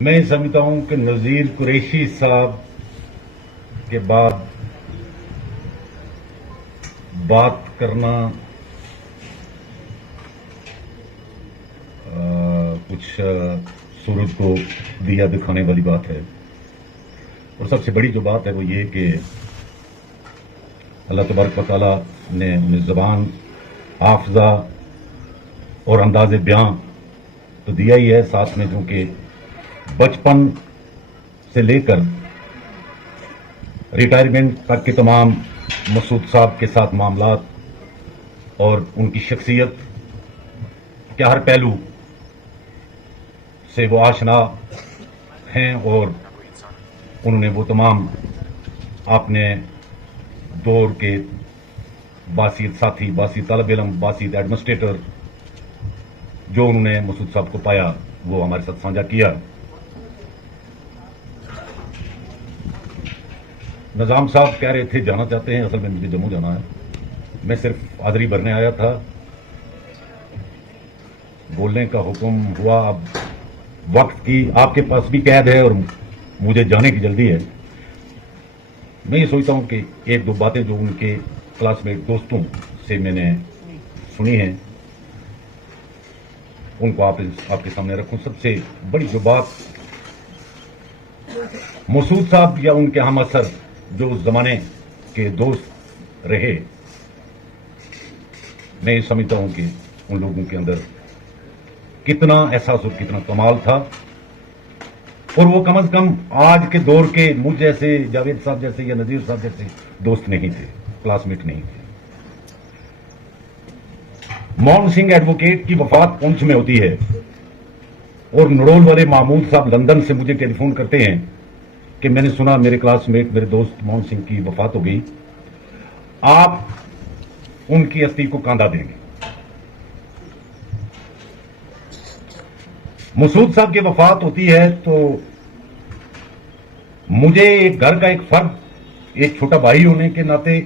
میں سمجھتا ہوں کہ نذیر قریشی صاحب کے بعد بات کرنا کچھ سورج کو دیا دکھانے والی بات ہے، اور سب سے بڑی جو بات ہے وہ یہ کہ اللہ تبارک و تعالیٰ نے انہیں زبان، حافظہ اور انداز بیان تو دیا ہی ہے، ساتھ میں کیونکہ بچپن سے لے کر ریٹائرمنٹ تک کے تمام مسعود صاحب کے ساتھ معاملات اور ان کی شخصیت کے ہر پہلو سے وہ آشنا ہیں، اور انہوں نے وہ تمام اپنے دور کے باسیت ساتھی، باسیت طالب علم، باسیت ایڈمنسٹریٹر جو انہوں نے مسعود صاحب کو پایا وہ ہمارے ساتھ سانجھا کیا۔ نظام صاحب کہہ رہے تھے جانا چاہتے ہیں، اصل میں مجھے جموں جانا ہے، میں صرف حاضری بھرنے آیا تھا، بولنے کا حکم ہوا، اب وقت کی آپ کے پاس بھی قید ہے اور مجھے جانے کی جلدی ہے۔ میں یہ سوچتا ہوں کہ ایک دو باتیں جو ان کے کلاس میٹ دوستوں سے میں نے سنی ہیں ان کو آپ کے سامنے رکھوں۔ سب سے بڑی جو بات مسعود صاحب یا ان کے ہم اثر جو اس زمانے کے دوست رہے، میں یہ سمجھتا ہوں کہ ان لوگوں کے اندر کتنا احساس اور کتنا کمال تھا، اور وہ کم از کم آج کے دور کے مجھ جیسے، جاوید صاحب جیسے یا نذیر صاحب جیسے دوست نہیں تھے، کلاس میٹ نہیں تھے۔ مون سنگھ ایڈوکیٹ کی وفات پونچھ میں ہوتی ہے، اور نڑول والے محمود صاحب لندن سے مجھے ٹیلی فون کرتے ہیں کہ میں نے سنا میرے کلاس میٹ، میرے دوست مون سنگھ کی وفات ہو گئی، آپ ان کی استھی کو کاندھا دیں گے۔ مسعود صاحب کی وفات ہوتی ہے تو مجھے ایک گھر کا ایک فرد، ایک چھوٹا بھائی ہونے کے ناطے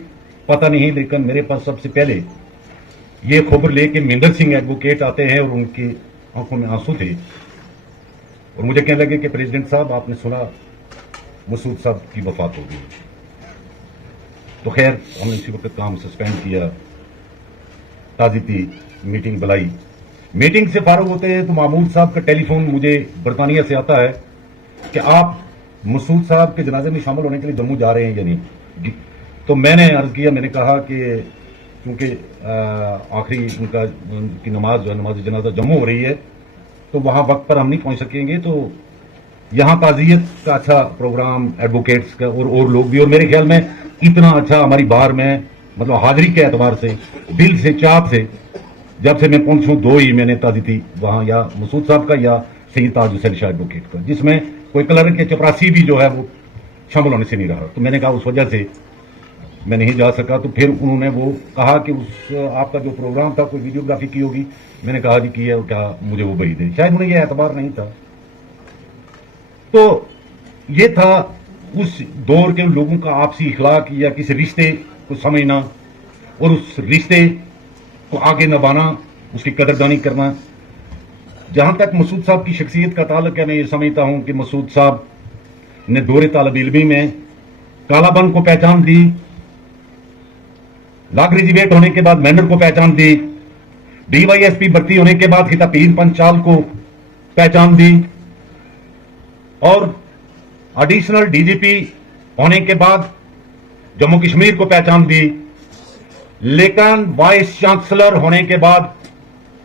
پتہ نہیں، لیکن میرے پاس سب سے پہلے یہ خبر لے کے مہندر سنگھ ایڈوکیٹ آتے ہیں، اور ان کی آنکھوں میں آنسو تھے، اور مجھے کہنے لگے کہ پریزیڈنٹ صاحب آپ نے سنا مسعود صاحب کی وفات ہو گئی۔ تو خیر ہم نے اسی وقت کام سسپینڈ کیا، تعزیتی میٹنگ بلائی۔ میٹنگ سے فارغ ہوتے ہیں تو محمود صاحب کا ٹیلی فون مجھے برطانیہ سے آتا ہے کہ آپ مسعود صاحب کے جنازے میں شامل ہونے کے لیے جموں جا رہے ہیں یا نہیں۔ تو میں نے عرض کیا، میں نے کہا کہ کیونکہ آخری ان کی نماز جو ہے، نماز جنازہ جموں ہو رہی ہے، تو وہاں وقت پر ہم نہیں پہنچ سکیں گے، تو یہاں تعزیت کا اچھا پروگرام ایڈوکیٹس کا اور لوگ بھی، اور میرے خیال میں اتنا اچھا ہماری بار میں مطلب حاضری کے اعتبار سے، دل سے، چاہت سے، جب سے میں پہنچوں دو ہی میں نے تعزیتی وہاں، یا مسعود صاحب کا یا سید تاج حسین شاہ ایڈوکیٹ کا، جس میں کوئی کلرک یا چپراسی بھی جو ہے وہ شامل ہونے سے نہیں رہا۔ تو میں نے کہا اس وجہ سے میں نہیں جا سکا۔ تو پھر انہوں نے وہ کہا کہ آپ کا جو پروگرام تھا کوئی ویڈیوگرافی کی ہوگی، میں نے کہا جی کی ہے، کیا مجھے وہ بھیج دیں، شاید انہیں یہ اعتبار نہیں تھا۔ تو یہ تھا اس دور کے لوگوں کا آپسی اخلاق یا کسی رشتے کو سمجھنا اور اس رشتے کو آگے نبھانا، اس کی قدردانی کرنا۔ جہاں تک مسعود صاحب کی شخصیت کا تعلق ہے، میں یہ سمجھتا ہوں کہ مسعود صاحب نے دور طالب علمی میں کالا بن کو پہچان دی، لا گریجویٹ ہونے کے بعد مینر کو پہچان دی، ڈی وائی ایس پی بھرتی ہونے کے بعد خطہ پیر پنچال کو پہچان دی، اور ایڈیشنل ڈی جی پی ہونے کے بعد جموں کشمیر کو پہچان دی، لیکن وائس چانسلر ہونے کے بعد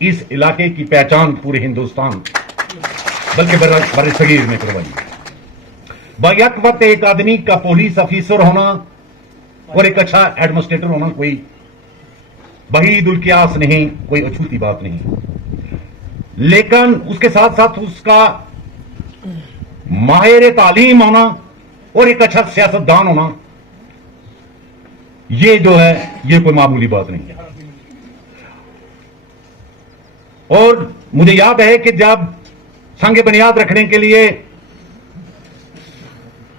اس علاقے کی پہچان پورے ہندوستان بلکہ بر صغیر میں کروائی۔ بیک وقت ایک آدمی کا پولیس افیسر ہونا اور ایک اچھا ایڈمنسٹریٹر ہونا کوئی بعید القیاس نہیں، کوئی اچھوتی بات نہیں، لیکن اس کے ساتھ ساتھ اس کا ماہر تعلیم ہونا اور ایک اچھا سیاستدان ہونا، یہ جو ہے یہ کوئی معمولی بات نہیں ہے۔ اور مجھے یاد ہے کہ جب سنگ بنیاد رکھنے کے لیے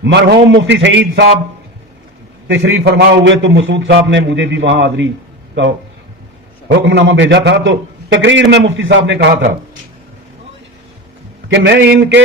مرحوم مفتی سعید صاحب تشریف فرما ہوئے تو مسعود صاحب نے مجھے بھی وہاں حاضری کا حکم نامہ بھیجا تھا۔ تو تقریر میں مفتی صاحب نے کہا تھا کہ میں ان کے